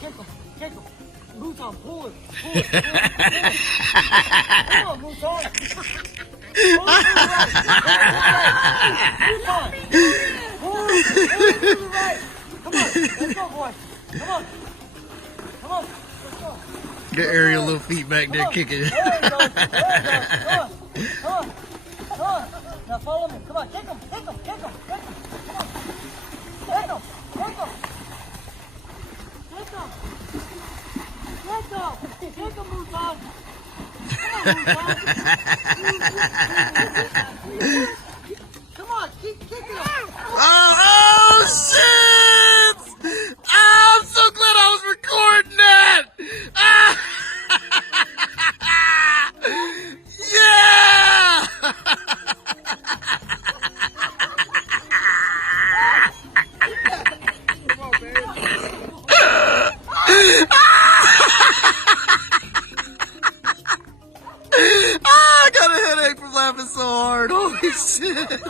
Kick him. Kick him. Mouton, pull it. Pull it. Pull it. Come on, Mouton. Pull it to the right. Mouton. Pull it to the right. Come on. Let's go, boy. Come on. Come on. Let's go. Get Ariel little feet back there kicking. There he goes. There he goes. Come on. Come on. Come on. Now follow me. Come on. Kick him. Kick him. Kick him. Kick him. Come on. Kick him. Kick him. Kick him. Kick him. Kick him, Mouton. Come on, Mouton. Come on. Keep kicking him. Oh, shit! Oh, I'm so glad I was recording that! Ah! Yeah! I got a headache from laughing so hard. Holy shit.